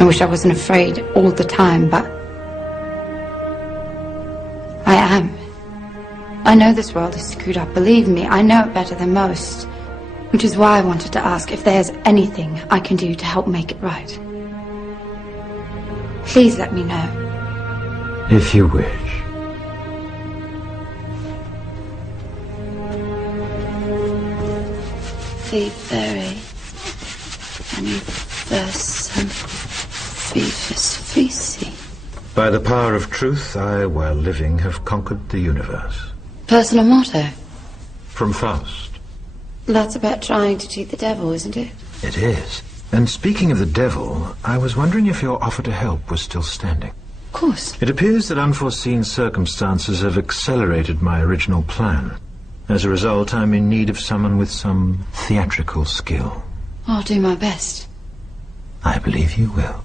I wish I wasn't afraid all the time, but I am. I know this world is screwed up, believe me, I know it better than most. Which is why I wanted to ask if there's anything I can do to help make it right. Please let me know. If you wish. Fee Fairy, Anniversum, Fifus Fisi. By the power of truth, I, while living, have conquered the universe. Personal motto? From Faust. That's about trying to cheat the devil, isn't it? It is. And speaking of the devil, I was wondering if your offer to help was still standing. Of course. It appears that unforeseen circumstances have accelerated my original plan. As a result, I'm in need of someone with some theatrical skill. I'll do my best. I believe you will.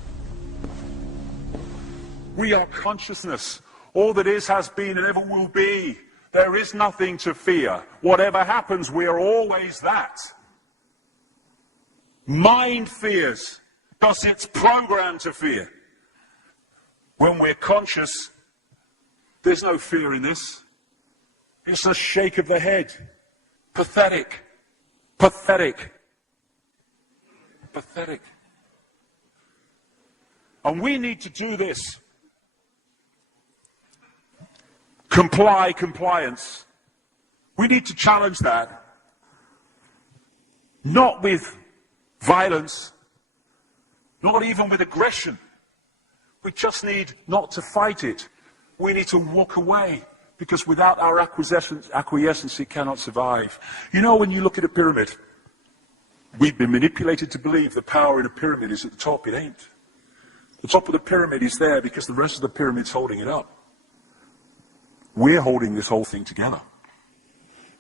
We are consciousness. All that is, has been, and ever will be. There is nothing to fear. Whatever happens, we are always that. Mind fears, because it's programmed to fear. When we're conscious, there's no fear in this. It's a shake of the head. Pathetic. Pathetic. Pathetic. And we need to do this. Compliance. We need to challenge that. Not with violence, not even with aggression. We just need not to fight it. We need to walk away, because without our acquiescence, it cannot survive. You know, when you look at a pyramid, we've been manipulated to believe the power in a pyramid is at the top. It ain't. The top of the pyramid is there because the rest of the pyramid's holding it up. We're holding this whole thing together.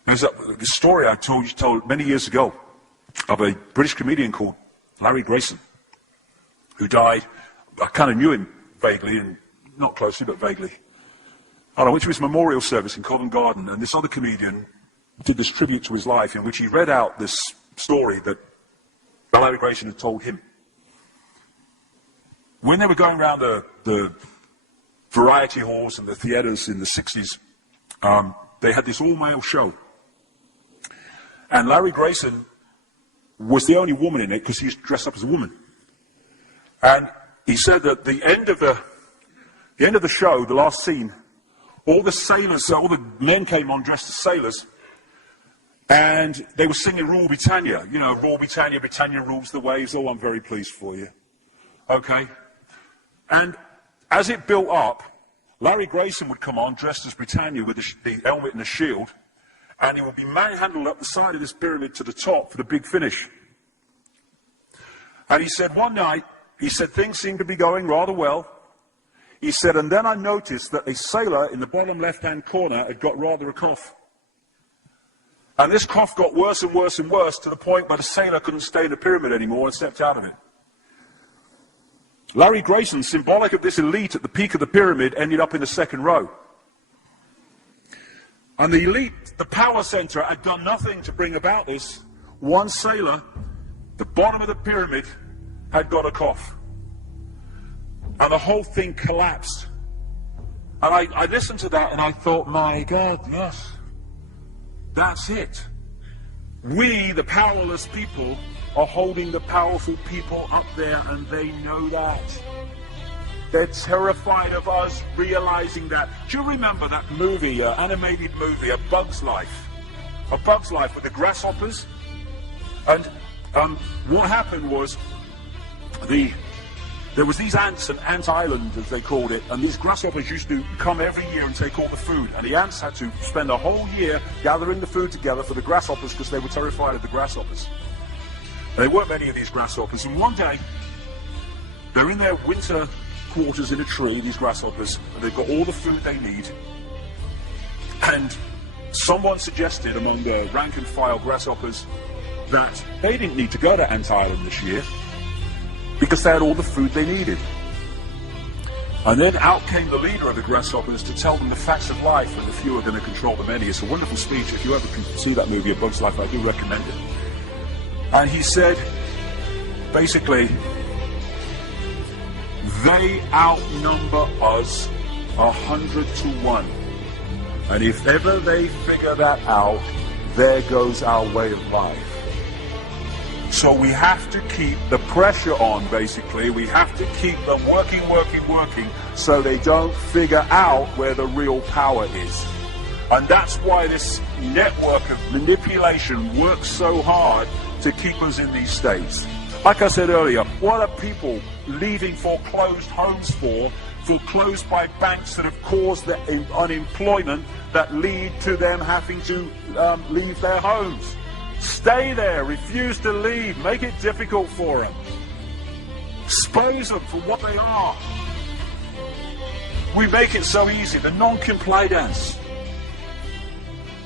There's a story I told many years ago of a British comedian called Larry Grayson, who died. I kind of knew him vaguely, and not closely, but vaguely. And I went to his memorial service in Covent Garden, and this other comedian did this tribute to his life, in which he read out this story that Larry Grayson had told him. When they were going around the variety halls and the theatres in the 60s, they had this all-male show. And Larry Grayson was the only woman in it because he was dressed up as a woman. And he said that the end of the show, the last scene, all the sailors, all the men came on dressed as sailors, and they were singing Rule Britannia. You know, Rule Britannia, Britannia rules the waves. Oh, I'm very pleased for you. Okay? And as it built up, Larry Grayson would come on dressed as Britannia with the helmet and the shield, and he would be manhandled up the side of this pyramid to the top for the big finish. And he said one night, he said things seemed to be going rather well. He said, and then I noticed that a sailor in the bottom left-hand corner had got rather a cough. And this cough got worse and worse and worse to the point where the sailor couldn't stay in the pyramid anymore and stepped out of it. Larry Grayson, symbolic of this elite at the peak of the pyramid, ended up in the second row. And the elite, the power center, had done nothing to bring about this. One sailor, the bottom of the pyramid, had got a cough. And the whole thing collapsed. And I listened to that and I thought, my God, yes, that's it. We, the powerless people, are holding the powerful people up there, and they know that. They're terrified of us realizing that. Do you remember that movie, animated movie, A Bug's Life? A Bug's Life with the grasshoppers? And what happened was, there was these ants, and Ant Island as they called it, and these grasshoppers used to come every year and take all the food, and the ants had to spend a whole year gathering the food together for the grasshoppers because they were terrified of the grasshoppers. There weren't many of these grasshoppers, and one day they're in their winter quarters in a tree, these grasshoppers, and they've got all the food they need, and someone suggested among the rank and file grasshoppers that they didn't need to go to Ant Island this year because they had all the food they needed. And then out came the leader of the grasshoppers to tell them the facts of life, and the few are going to control the many. It's a wonderful speech. If you ever can see that movie, A Bug's Life, I do recommend it. And he said, basically, They outnumber us 100 to 1. And if ever they figure that out, there goes our way of life. So we have to keep the pressure on, basically. We have to keep them working, so they don't figure out where the real power is. And that's why this network of manipulation works so hard to keep us in these states. Like I said earlier, what are people leaving foreclosed homes for? Foreclosed by banks that have caused the unemployment that lead to them having to leave their homes. Stay there, refuse to leave, make it difficult for them. Expose them for what they are. We make it so easy, the non-compliance.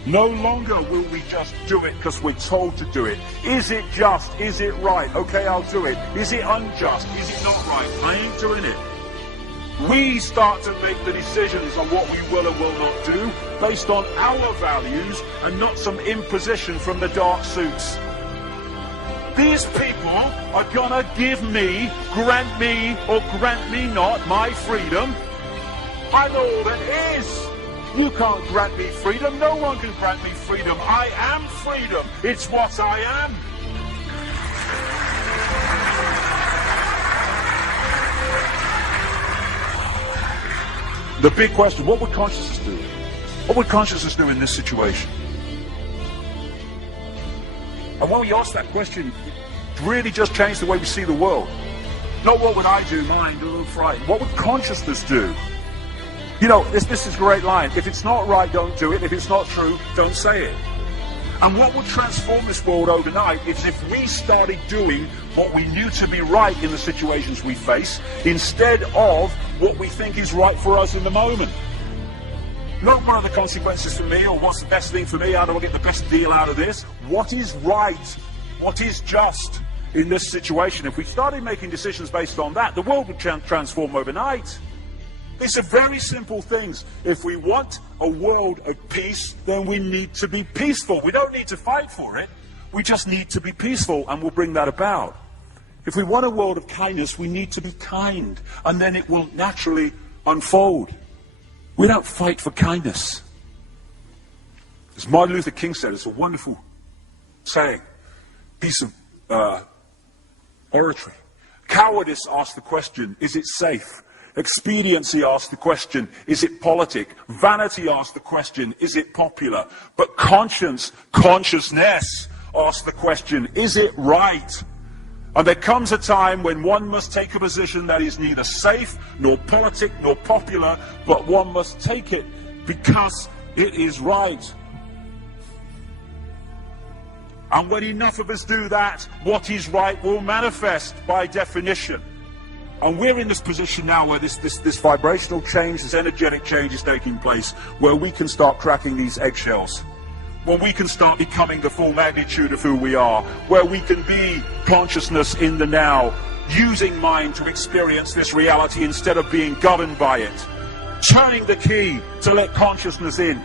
No longer will we just do it because we're told to do it. Is it just? Is it right? Okay, I'll do it. Is it unjust? Is it not right? I ain't doing it. We start to make the decisions on what we will and will not do based on our values and not some imposition from the dark suits. These people are gonna give me, grant me, or grant me not my freedom. I'm all that is. You can't grant me freedom. No one can grant me freedom. I am freedom. It's what I am. The big question, what would consciousness do? What would consciousness do in this situation? And when we ask that question, it really just changed the way we see the world. Not what would I do, mind, frightened. What would consciousness do? You know, this is a great line. If it's not right, don't do it. If it's not true, don't say it. And what would transform this world overnight is if we started doing what we knew to be right in the situations we face, instead of what we think is right for us in the moment. Not what are the consequences for me, or what's the best thing for me, how do I get the best deal out of this? What is right? What is just in this situation? If we started making decisions based on that, the world would transform overnight. These are very simple things. If we want a world of peace, then we need to be peaceful. We don't need to fight for it. We just need to be peaceful, and we'll bring that about. If we want a world of kindness, we need to be kind, and then it will naturally unfold. We don't fight for kindness. As Martin Luther King said, it's a wonderful saying, piece of oratory. Cowardice asks the question, is it safe? Expediency asks the question, is it politic? Vanity asks the question, is it popular? But consciousness asks the question, is it right? And there comes a time when one must take a position that is neither safe, nor politic, nor popular, but one must take it because it is right. And when enough of us do that, what is right will manifest by definition. And we're in this position now where this vibrational change, this energetic change is taking place, where we can start cracking these eggshells, where we can start becoming the full magnitude of who we are, where we can be consciousness in the now, using mind to experience this reality instead of being governed by it, turning the key to let consciousness in.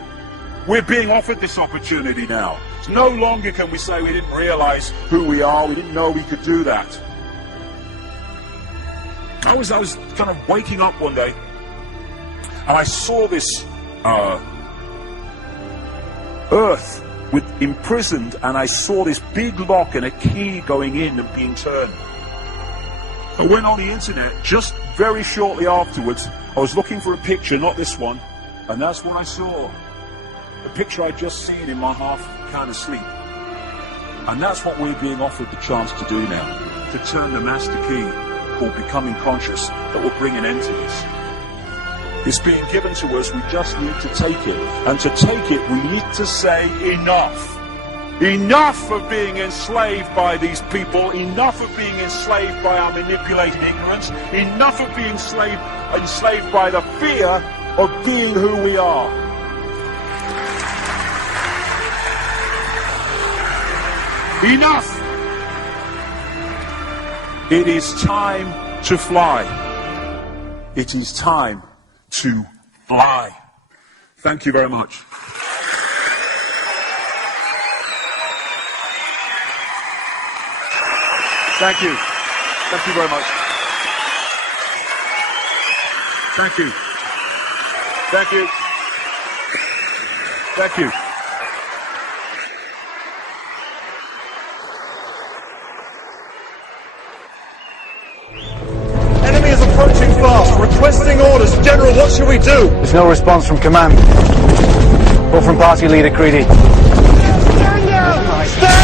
We're being offered this opportunity now. No longer can we say we didn't realize who we are, we didn't know we could do that. I was kind of waking up one day, and I saw this earth imprisoned, and I saw this big lock and a key going in and being turned. I went on the internet just very shortly afterwards. I was looking for a picture, not this one, and that's what I saw. The picture I'd just seen in my half kind of sleep. And that's what we're being offered the chance to do now, to turn the master key called becoming conscious that will bring an end to this. It's being given to us, we just need to take it. And to take it, we need to say enough. Enough of being enslaved by these people, enough of being enslaved by our manipulated ignorance, enough of being enslaved by the fear of being who we are. Enough! It is time to fly. It is time to fly. Thank you very much. Thank you. Thank you very much. Thank you. Thank you. Thank you. Enemy is approaching fast, requesting orders. General, what should we do? There's no response from command, or from party leader Creedy. Stand